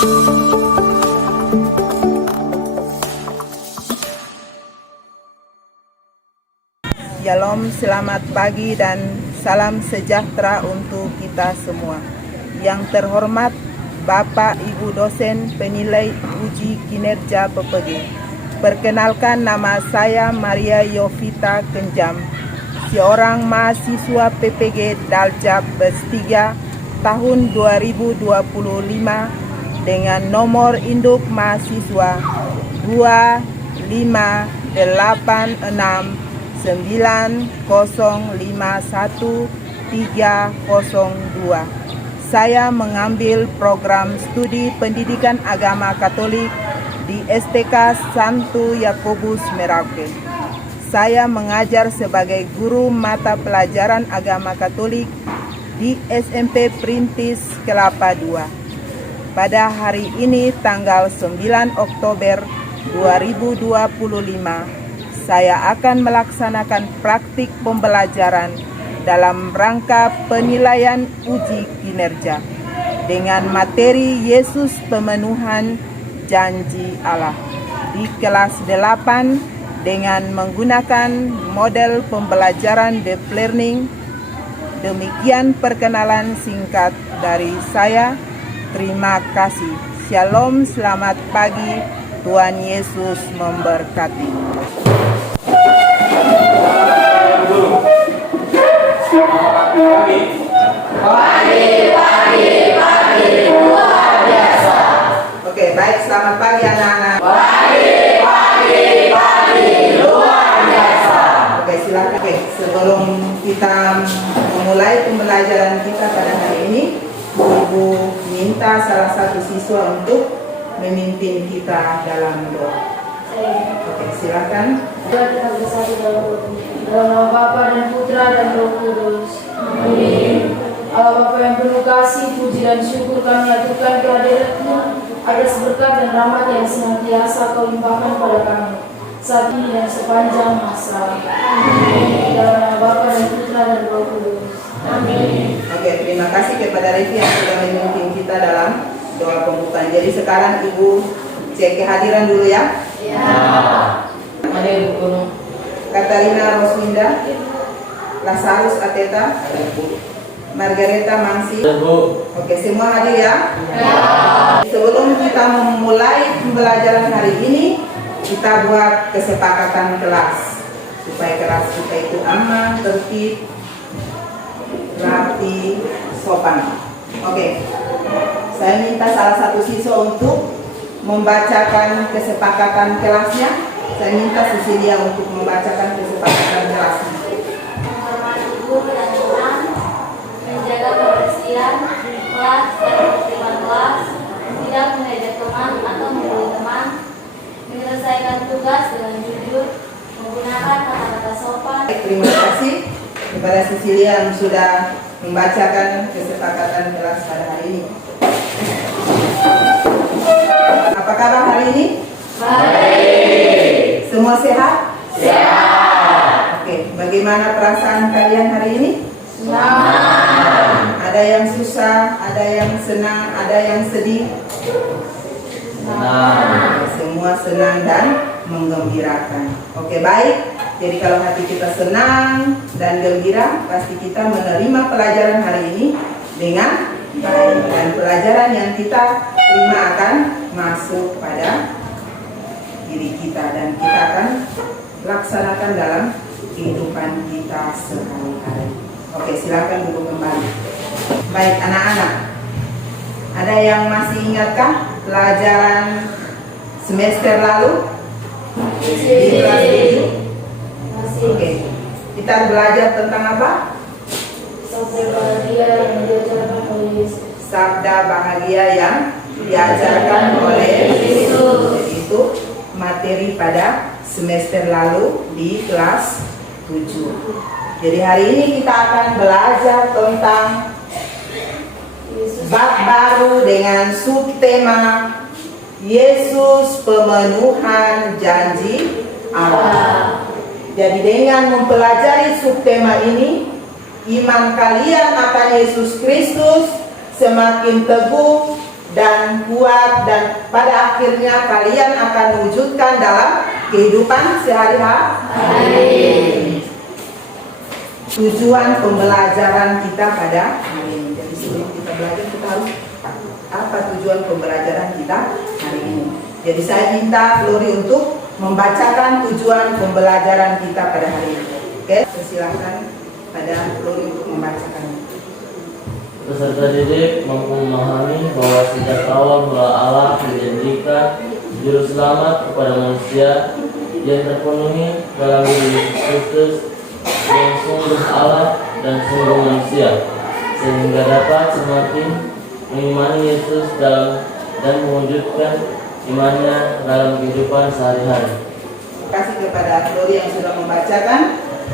Shalom, selamat pagi dan salam sejahtera untuk kita semua. Yang terhormat Bapak Ibu dosen penilai uji kinerja PPG. Perkenalkan, nama saya Maria Yovita Kenjam, seorang mahasiswa PPG Daljab Bes3 tahun 2025 dengan nomor induk mahasiswa 25869051302. Saya mengambil program studi pendidikan agama Katolik di STK Santo Yakobus Merauke. Saya mengajar sebagai guru mata pelajaran agama Katolik di SMP Perintis Kelapa II. Pada hari ini tanggal 9 Oktober 2025, saya akan melaksanakan praktik pembelajaran dalam rangka penilaian uji kinerja dengan materi Yesus pemenuhan janji Allah di kelas 8 dengan menggunakan model pembelajaran deep learning. Demikian perkenalan singkat dari saya. Terima kasih. Shalom, selamat pagi. Tuhan Yesus memberkati. Pagi, luar biasa. Oke, baik, selamat pagi anak-anak. Pagi, luar biasa. Oke, silakan. Oke, sebelum kita memulai pembelajaran kita pada hari ini, Ibu minta salah satu siswa untuk memimpin kita dalam doa. Oke, silakan. Dalam nama Bapa dan Putra dan Roh Kudus. Amin. Allah Bapa yang penuh kasih, puji dan syukur kami aturkan kehadirat-Mu atas berkat dan rahmat yang senantiasa Kau limpahkan pada kami saat ini dan sepanjang masa. Amin. Dalam nama Bapa dan Putra dan Roh Kudus. Amin. Oke, terima kasih kepada Revi yang sudah memimpin kita dalam doa pembukaan. Jadi sekarang Ibu cek kehadiran dulu ya. Ya. Ada Ibu Gunung. Katarina Roswinda, Lazarus Ateta, Margareta Mangsi. Oke, semua hadir ya? Ya. Sebelum kita memulai pembelajaran hari ini, kita buat kesepakatan kelas supaya kelas kita itu aman, tertib, rapi, sopan. Oke, saya minta salah satu siswa untuk membacakan kesepakatan kelasnya. Saya minta Cecilia untuk membacakan kesepakatan kelasnya. Menghormati guru dan teman, menjaga kebersihan kelas dan ketertiban kelas, tidak mengejek teman atau membuli teman, menyelesaikan tugas dengan jujur, menggunakan kata-kata sopan. Terima kasih kepada Cecilia yang sudah membacakan kesepakatan kelas pada hari ini. Apa kabar hari ini? Baik. Semua sehat? Sehat. Oke, bagaimana perasaan kalian hari ini? Semangat. Ada yang susah, ada yang senang, ada yang sedih. Semua senang dan menggembirakan. Oke, baik. Jadi kalau hati kita senang dan gembira, pasti kita menerima pelajaran hari ini dengan baik. Dan pelajaran yang kita terima akan masuk pada diri kita dan kita akan laksanakan dalam kehidupan kita sehari-hari. Oke, silakan duduk kembali. Baik anak-anak, ada yang masih ingatkah pelajaran semester lalu di kelas 7? Oke, kita belajar tentang apa? Sabda bahagia yang diajarkan oleh Yesus. Sabda bahagia yang diajarkan oleh Yesus. Itu materi pada semester lalu di kelas 7. Jadi hari ini kita akan belajar tentang bab baru dengan subtema Yesus pemenuhan janji Allah. Jadi dengan mempelajari subtema ini, iman kalian akan Yesus Kristus semakin teguh dan kuat, dan pada akhirnya kalian akan wujudkan dalam kehidupan sehari-hari. Tujuan pembelajaran kita pada hari ini. Jadi sebelum kita belajar, kita harus apa tujuan pembelajaran kita hari ini. Jadi saya minta Flori untuk membacakan tujuan pembelajaran kita pada hari ini. Oke, silakan pada Flori untuk membacakannya. Peserta didik mampu memahami bahwa sejak awal mula Allah menjanjikan juru selamat kepada manusia yang terpenuhi dalam diri Yesus Kristus yang sungguh Allah dan sungguh manusia, sehingga dapat semakin mengimani Yesus dan mewujudkan imannya dalam kehidupan sehari-hari. Terima kasih kepada Flori yang sudah membacakan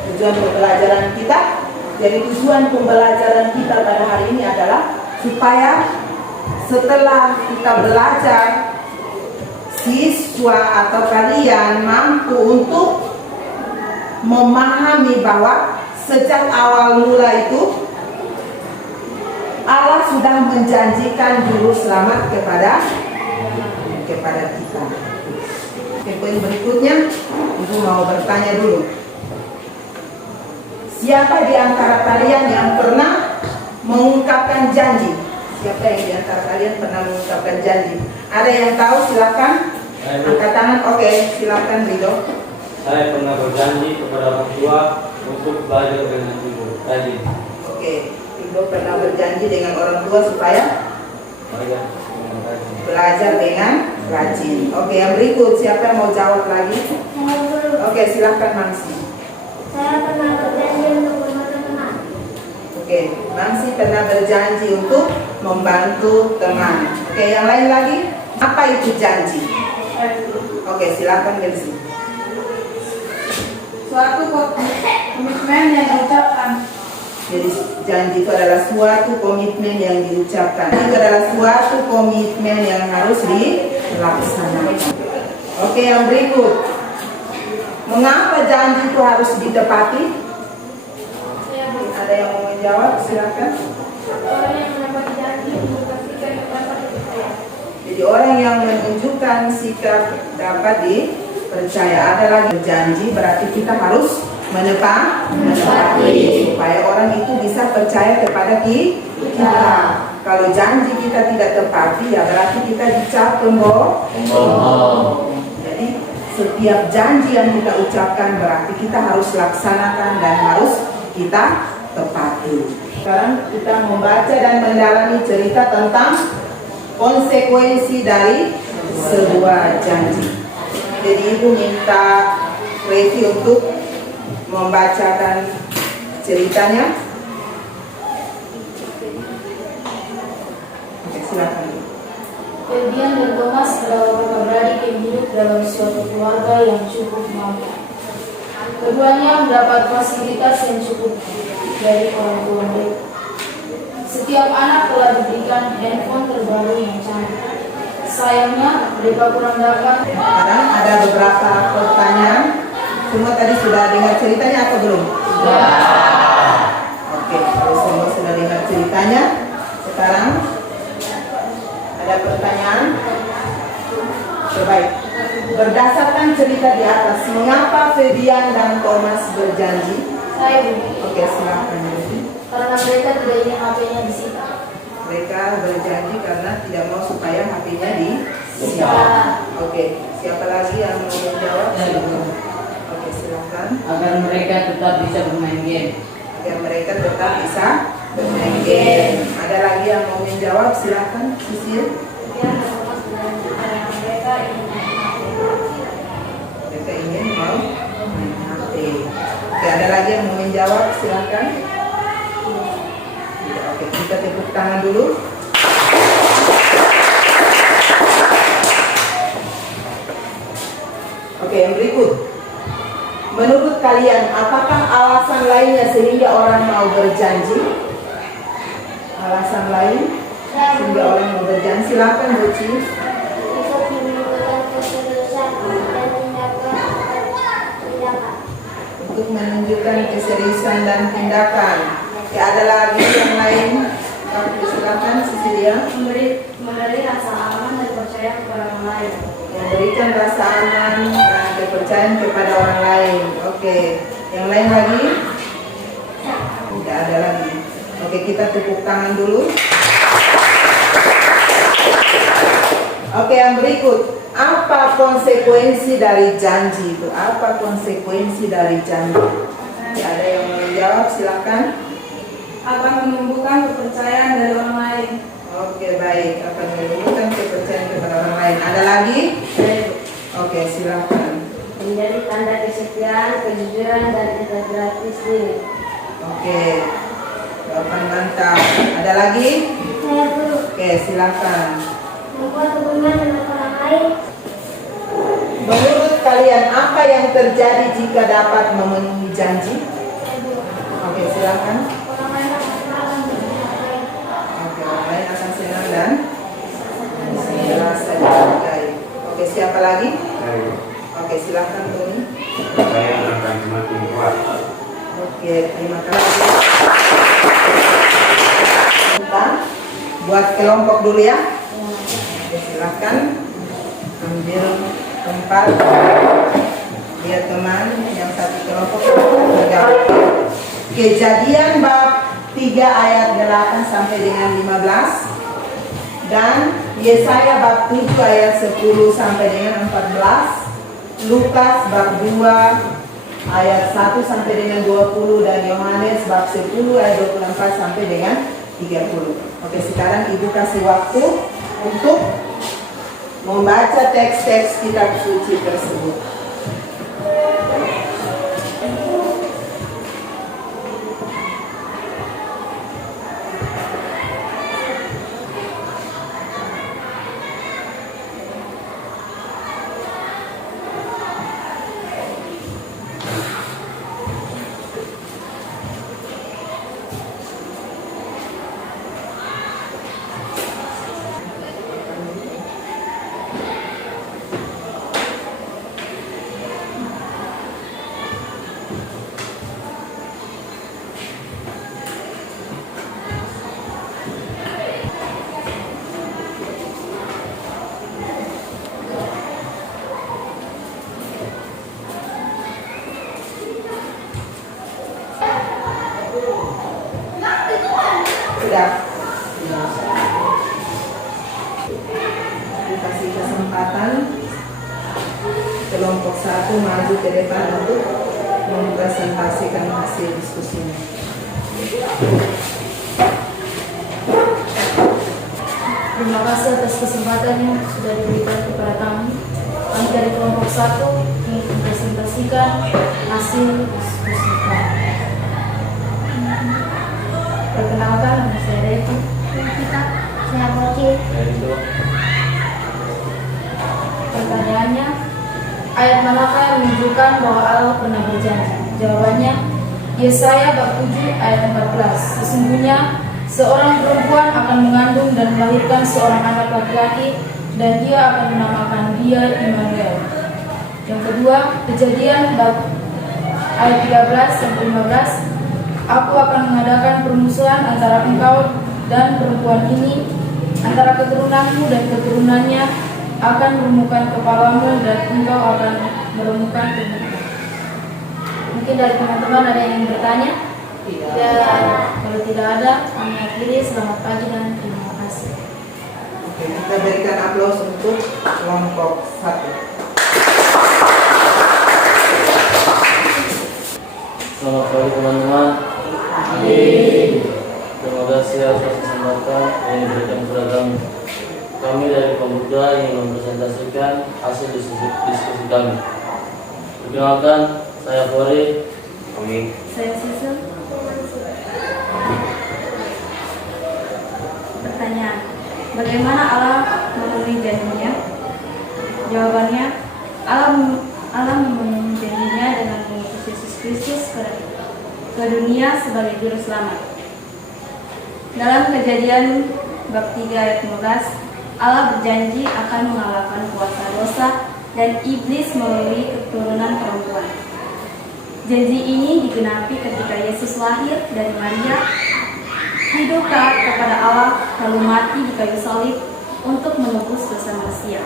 tujuan pembelajaran kita. Jadi tujuan pembelajaran kita pada hari ini adalah supaya setelah kita belajar, siswa atau kalian mampu untuk memahami bahwa sejak awal mula itu Allah sudah menjanjikan juru selamat kepada kita. Oke, poin berikutnya, Ibu mau bertanya dulu. Siapa di antara kalian yang pernah mengungkapkan janji? Siapa yang di antara kalian pernah mengungkapkan janji? Ada yang tahu? Silakan angkat tangan. Oke, silakan Ridho. Saya pernah berjanji kepada orang tua untuk belajar dengan rajin. Oke, Ridho pernah berjanji dengan orang tua supaya belajar dengan rajin. Oke, yang berikut siapa yang mau jawab lagi? Oke, silakan Mangsi. Saya pernah berjanji untuk membantu teman. Oke, Mangsi pernah berjanji untuk membantu teman. Oke, yang lain lagi? Apa itu janji? Oke, silakan Gelsi. Suatu komitmen yang diucapkan. Jadi janji itu adalah suatu komitmen yang diucapkan. Itu adalah suatu komitmen yang harus dilaksanakan. Oke, yang berikut. Mengapa janji itu harus ditepati? Ada yang mau menjawab? Silakan. Orang yang mendapat janji memastikan dapat dipercaya. Jadi orang yang menunjukkan sikap dapat dipercaya. Ada lagi berjanji, berarti kita harus menepati supaya orang itu bisa percaya kepada kita. Kalau janji kita tidak tepati, ya berarti kita dicap pembohong. Jadi setiap janji yang kita ucapkan berarti kita harus laksanakan dan harus kita tepati. Sekarang kita membaca dan mendalami cerita tentang konsekuensi dari sebuah janji. Jadi Ibu minta Revi untuk membacakan ceritanya. Oke, silakan. Ferdian dan Thomas adalah kakak beradik yang hidup dalam suatu keluarga yang cukup mampu. Keduanya mendapat fasilitas yang cukup dari orang tua mereka. Setiap anak telah diberikan handphone terbaru yang canggih. Sayangnya mereka kurang dapat. Sekarang ada beberapa pertanyaan. Semua tadi sudah dengar ceritanya atau belum? Sudah. Oke, kalau semua sudah dengar ceritanya, sekarang ada pertanyaan. Baik. Berdasarkan cerita di atas, mengapa Ferdian dan Thomas berjanji? Saya Oke, silakan. karena mereka tidak ingin HP-nya disita. Mereka berjanji karena tidak mau supaya HP-nya disita. Oke, siapa lagi yang mau menjawab? Oke, silakan. Agar mereka tetap bisa bermain game. Agar mereka tetap bisa bermain game. Ada lagi yang mau menjawab? Silakan, Sisil. Mereka ingin mau main HP. Oke, ada lagi yang mau menjawab? Silakan. Oke, kita tepuk tangan dulu. Oke, yang berikut. Menurut kalian, apakah alasan lainnya sehingga orang mau berjanji? Alasan lain sehingga orang mau berjanji? Silakan, Buci. Untuk menimbulkan keseriusan dan tindakan. Untuk menunjukkan keseriusan dan tindakan. Oke, ada lagi yang lain? Oke, silakan, Cecilia. Memberi hak memberikan rasa aman dan kepercayaan kepada orang lain. Oke, yang lain lagi? Tidak ada lagi. Oke, kita tepuk tangan dulu. Oke, yang berikut. Apa konsekuensi dari janji itu? Apa konsekuensi dari janji? Ada yang mau menjawab? Silakan. Akan menumbuhkan kepercayaan dari orang lain. Oke, baik. Akan menumbuhkan kepercayaan kepada orang lain. Ada lagi? Oke, silakan. Menjadi tanda kesetiaan, kejujuran, dan integritas diri. Oke, jawaban mantap. Ada lagi? Oke, silakan. Membuat hubungan dengan orang lain. Menurut kalian apa yang terjadi jika dapat memenuhi janji? Oke, silakan. Orang lain akan senang mencintai. Oke, orang lain akan senang dan merasa dihargai. Oke, siapa lagi? Oke, silakan Tony. Saya akan semakin kuat. Oke, terima kasih. Kita buat kelompok dulu ya. Oke, silakan ambil tempat. Lihat teman yang satu kelompok bergabung. Kejadian bab 3 ayat 8 sampai dengan 15 dan Yesaya bab 7 ayat 10 sampai dengan 14. Lukas bab 2 ayat 1 sampai dengan 20 dan Yohanes bab 10 ayat 24 sampai dengan 30. Oke, sekarang Ibu kasih waktu untuk membaca teks-teks kitab suci tersebut. Sudah. Dikasih kesempatan kelompok 1 maju ke depan untuk mempresentasikan hasil diskusinya. Terima kasih atas kesempatan yang sudah diberikan kepada kami. Kami dari kelompok 1 ingin mempresentasikan hasil diskusi kami. Perkenalkan, nama saya Devi. Saya Boci. Pertanyaannya, ayat manakah yang menunjukkan bahwa Allah pernah berjanji? Jawabannya, Yesaya bab 7 ayat 14. Sesungguhnya seorang perempuan akan mengandung dan melahirkan seorang anak laki-laki dan dia akan menamakan dia Immanuel. Yang kedua, Kejadian bab ayat 13 sampai 15. Aku akan mengadakan permusuhan antara engkau dan perempuan ini, antara keturunanmu dan keturunannya, akan meremukkan kepalamu dan engkau akan meremukkan punggungmu. Mungkin dari teman-teman ada yang ingin bertanya? Tidak. Kalau tidak ada, kami akhiri. Selamat pagi dan terima kasih. Oke, kita berikan aplaus untuk kelompok 1. Selamat pagi teman-teman. Terima kasih atas kesempatan yang diberikan kepada kami. Kami dari Pemuda ingin mempresentasikan hasil diskusi kami. Perkenalkan, saya Fori. Saya Susun. Pertanyaan, bagaimana Allah memenuhi janjinya? Jawabannya, Allah memenuhi janjinya dengan mengutus Yesus Kristus ke dunia sebagai juru selamat. Dalam Kejadian bab 3 ayat 15, Allah berjanji akan mengalahkan kuasa dosa dan iblis melalui keturunan perempuan. Janji ini digenapi ketika Yesus lahir dari Maria, hidup taat kepada Allah, lalu mati di kayu salib untuk menebus dosa manusia.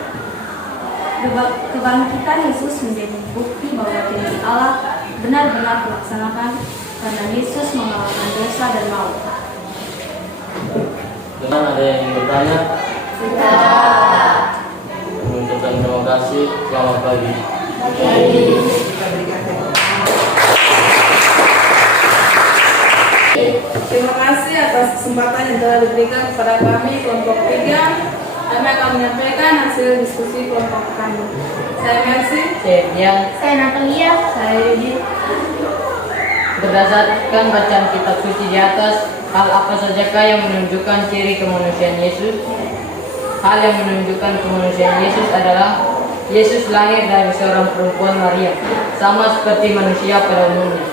Kebangkitan Yesus menjadi bukti bahwa janji Allah benar-benar dilaksanakan karena Yesus mengalahkan dosa dan maut. Dengan ada yang ingin bertanya? Mengucapkan terima kasih. Selamat pagi. Kita berikan tepuk tangan. Terima kasih atas kesempatan yang telah diberikan kepada kami kelompok 3. Kami akan menyampaikan hasil diskusi kelompok kami. Saya Mercy. Saya Dian. Saya Natalia. Saya Yudi. Berdasarkan bacaan kitab suci di atas, hal apa sajakah yang menunjukkan ciri kemanusiaan Yesus? Hal yang menunjukkan kemanusiaan Yesus adalah Yesus lahir dari seorang perempuan Maria, sama seperti manusia pada umumnya.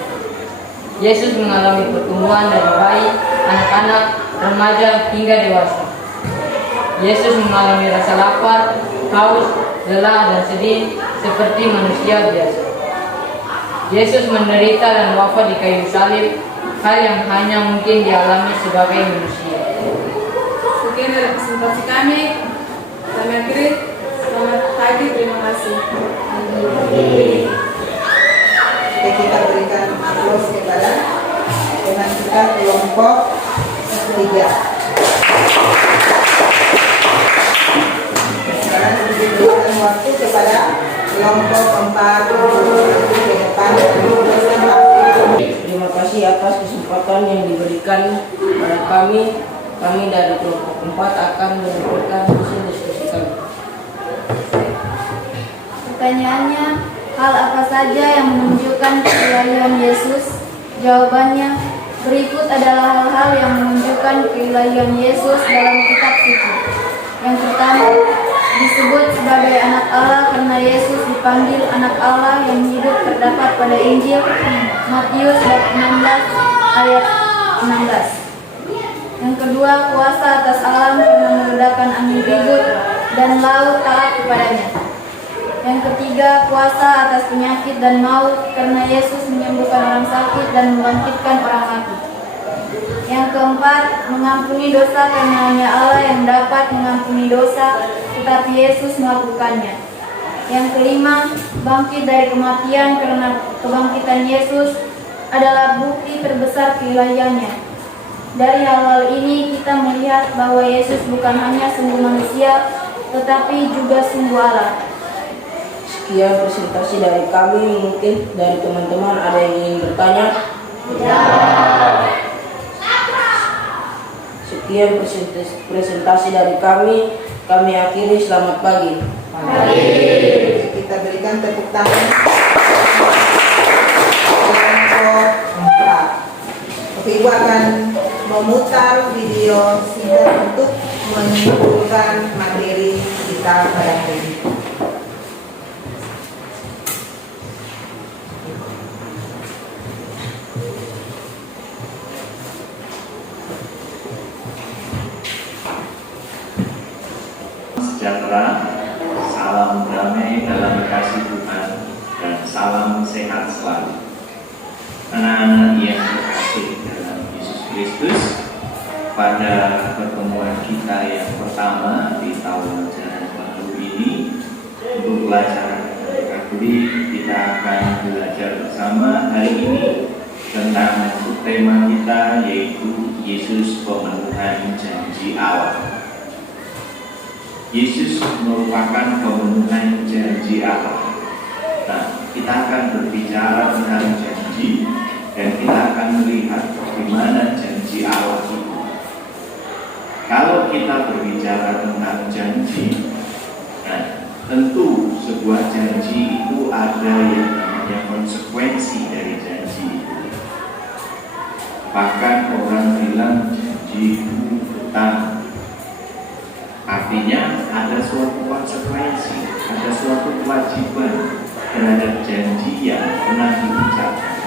Yesus mengalami pertumbuhan dari bayi, anak-anak, remaja hingga dewasa. Yesus mengalami rasa lapar, haus, lelah, dan sedih seperti manusia biasa. Yesus menderita dan wafat di kayu salib, hal yang hanya mungkin dialami sebagai manusia. Sekian dari presentasi kami. Kami akhiri. Selamat pagi. Terima kasih. Oke, kita berikan aplaus kepada teman kita kelompok 3. Sekarang diberikan waktu kepada kelompok 4 untuk ke depan. Terima kasih atas kesempatan yang diberikan kepada kami. Kami dari kelompok 4 akan menyampaikan hasil diskusi kami. Pertanyaannya, hal apa saja yang menunjukkan keilahian Yesus? Jawabannya, berikut adalah hal-hal yang menunjukkan keilahian Yesus dalam kitab suci. Yang pertama, disebut sebagai anak Allah karena Yesus dipanggil anak Allah yang hidup terdapat pada Injil Matius bab 16 ayat 16. Yang kedua, kuasa atas alam karena meledakkan angin ribut dan laut taat kepadanya. Yang ketiga, kuasa atas penyakit dan maut karena Yesus menyembuhkan orang sakit dan membangkitkan orang mati. Yang keempat, mengampuni dosa karena hanya Allah yang dapat mengampuni dosa, tetapi Yesus melakukannya. Yang kelima, bangkit dari kematian karena kebangkitan Yesus adalah bukti terbesar keilahiannya. Dari hal-hal ini kita melihat bahwa Yesus bukan hanya sungguh manusia, tetapi juga sungguh Allah. Sekian presentasi dari kami. Mungkin dari teman-teman ada yang ingin bertanya? Sekian presentasi dari kami. Kami akhiri. Selamat pagi. Kita berikan tepuk tangan kelompok 4. Oke, Ibu akan memutar video singkat untuk menyimpulkan materi kita pada hari ini. Sejahtera, salam damai dalam kasih Tuhan, dan salam sehat selalu. Anak-anak yang terkasih dalam Yesus Kristus, pada pertemuan kita yang pertama di tahun ajaran baru ini, untuk pelajaran Katolik kita akan belajar bersama hari ini tentang tema kita, yaitu Yesus pemenuhan janji Allah. Yesus merupakan pemenuhan janji Allah. Nah, kita akan berbicara tentang janji dan kita akan melihat bagaimana janji Allah itu. Kalau kita berbicara tentang janji, nah, tentu sebuah janji itu ada yang namanya konsekuensi dari janji itu. Bahkan orang bilang janji itu hutang. Artinya ada suatu konsekuensi, ada suatu kewajiban terhadap janji yang pernah diucapkan.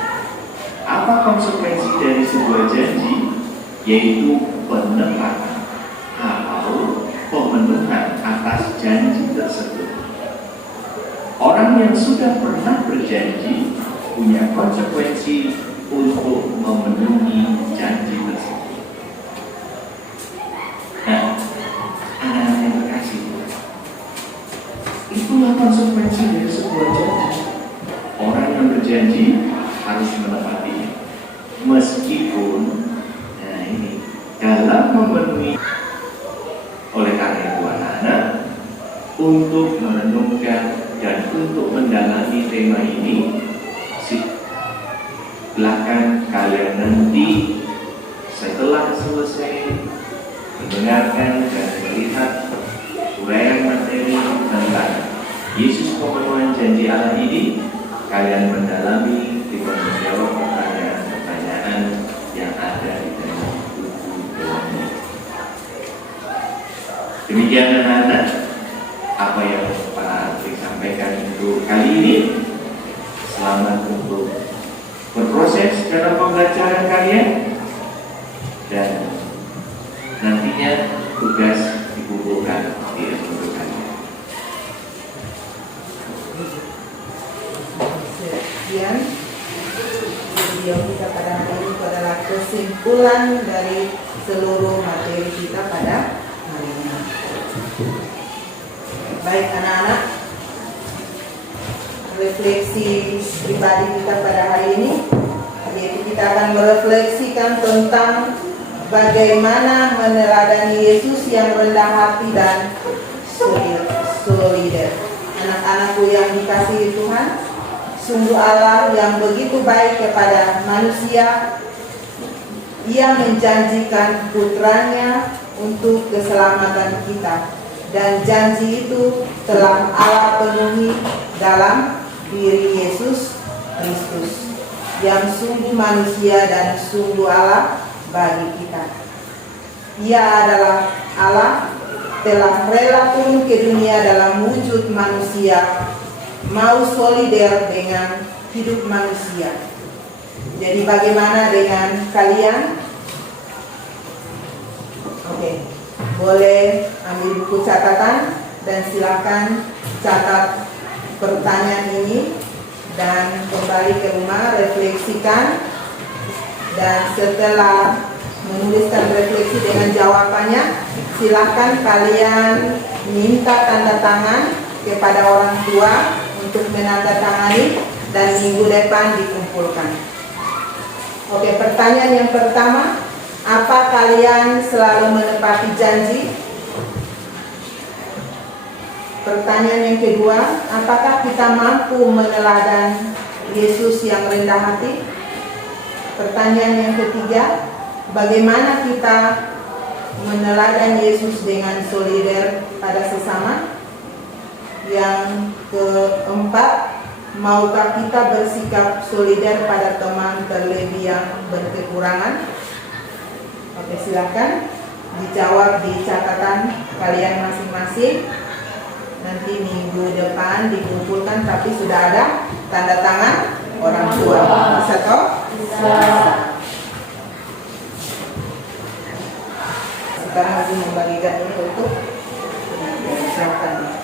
Apa konsekuensi dari sebuah janji? Yaitu penepatan atau pemenuhan atas janji tersebut. Orang yang sudah pernah berjanji punya konsekuensi untuk memenuhi janji tersebut. Nah, anak-anak yang terkasih, itu Itulah konsekuensi dari sebuah janji. Orang yang berjanji harus menepatinya. Meskipun, nah ini, dalam memenuhi. Oleh karena itu anak-anak, untuk merenungkan dan untuk mendalami tema ini, silakan kalian nanti setelah selesai mendengarkan dan melihat uraian materi tentang Yesus pemenuhan janji Allah ini, kalian mendalami dengan menjawab pertanyaan-pertanyaan yang ada di dalam buku ini. Demikian anak-anak, apa yang Pak Atri sampaikan untuk kali ini. Selamat untuk berproses dalam pembelajaran kalian, dan nantinya tugas dikumpulkan di untuk kalian. Sekian video kita pada hari ini adalah kesimpulan dari seluruh materi kita pada hari ini. Baik anak-anak, refleksi pribadi kita pada hari ini, yaitu kita akan merefleksikan tentang bagaimana meneladani Yesus yang rendah hati dan solider. Anak-anakku yang dikasihi Tuhan, sungguh Allah yang begitu baik kepada manusia. Ia menjanjikan putranya untuk keselamatan kita, dan janji itu telah Allah penuhi dalam diri Yesus Kristus yang sungguh manusia dan sungguh Allah bagi kita. Ia adalah Allah, telah rela turun ke dunia dalam wujud manusia, mau solider dengan hidup manusia. Jadi bagaimana dengan kalian? Oke, boleh ambil buku catatan dan silakan catat pertanyaan ini dan kembali ke rumah refleksikan, dan setelah menuliskan refleksi dengan jawabannya, silakan kalian minta tanda tangan kepada orang tua untuk menandatangani dan minggu depan dikumpulkan. Oke, pertanyaan yang pertama, apa kalian selalu menepati janji? Pertanyaan yang kedua, apakah kita mampu meneladan Yesus yang rendah hati? Pertanyaan yang ketiga, bagaimana kita meneladan Yesus dengan solider pada sesama? Yang keempat, maukah kita bersikap solider pada teman terlebih yang berkekurangan? Oke, silakan dijawab di catatan kalian masing-masing. Nanti minggu depan dikumpulkan, tapi sudah ada tanda tangan orang tua. Bisa toh? Bisa. Sekarang aku membagikan ini untuk silakan.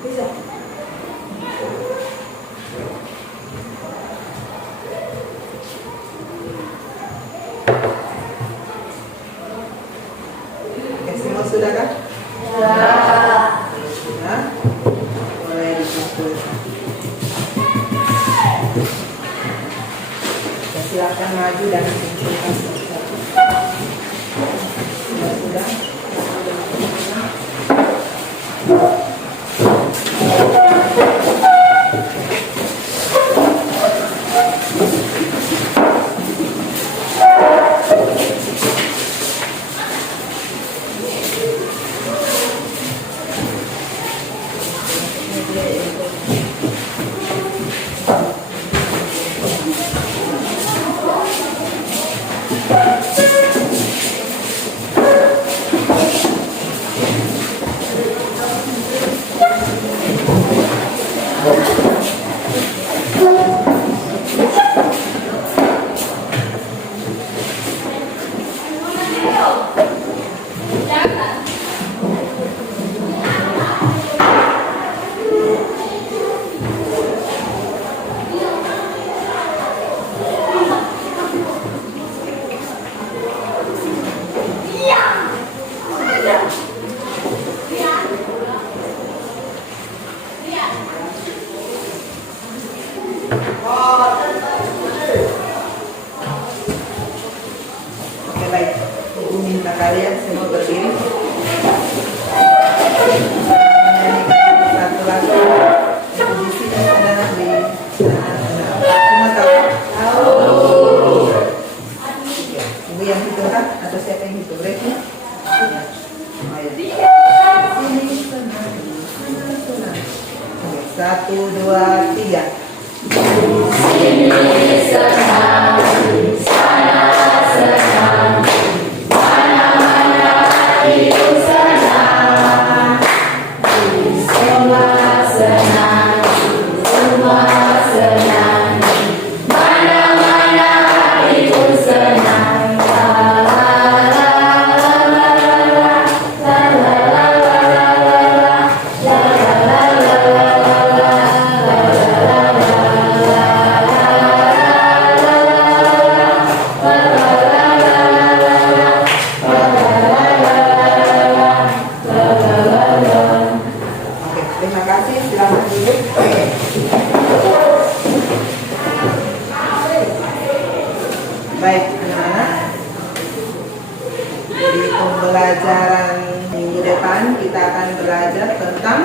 Bisa. Oke, semua sudah kan? Ya. Sudah. Boleh ditutup. Ya, silakan maju dan kumpulkan satu-satu. Sudah. Oke, baik. Ibu minta kalian semua berdiri. Menyanyikan satu lagu. Ibu di sini ada di sana. Semua tahu? Ibu yang hitung kan? Atau siapa yang hitung? Reki? Ayo. Sini senang, sana senang. Oke, 1, 2, 3. Oke, terima kasih. Silakan duduk. Baik, anak-anak. Di pembelajaran minggu depan kita akan belajar tentang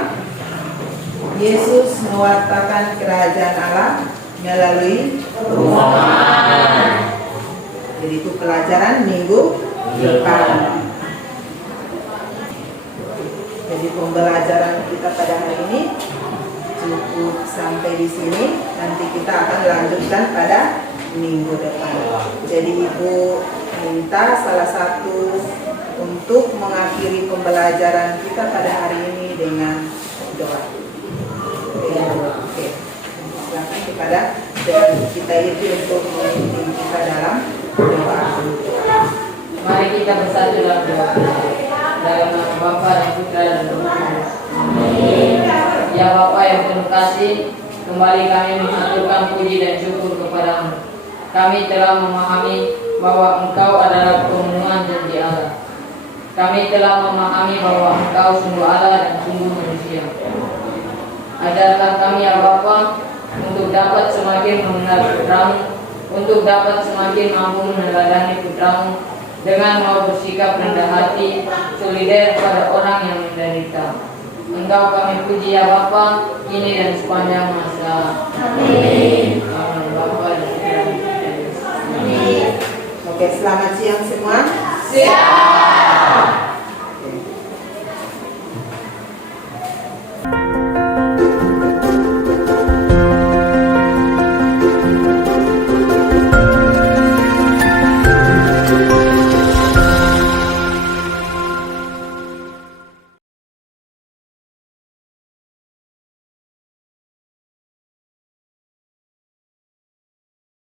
Yesus mewartakan kerajaan Allah melalui perumpamaan. Jadi itu pelajaran minggu depan. Jadi pembelajaran kita pada hari ini cukup sampai di sini. Nanti kita akan lanjutkan pada minggu depan. Jadi Ibu minta salah satu untuk mengakhiri pembelajaran kita pada hari ini dengan doa. Oke. Silakan kepada kita itu untuk memimpin kita dalam doa. Mari kita bersatu dalam doa. Dalam nama Bapa dan Putra dan Roh Kudus. Ya Bapa yang penuh kasih, kembali kami mengaturkan puji dan syukur kepadamu. Kami telah memahami bahwa Engkau adalah pemenuhan janji Allah. Kami telah memahami bahwa Engkau sungguh Allah dan sungguh manusia. Ajarkan kami ya Bapa untuk dapat semakin mengenal Putramu, untuk dapat semakin mampu meneladani Putramu dengan mau bersikap rendah hati, solider pada orang yang menderita. Engkau kami puji ya Bapa, ini dan sepanjang masa. Amin. Amin. Bapa dan Putra dan Roh Kudus. Amin. Oke, selamat siang semua. Siap.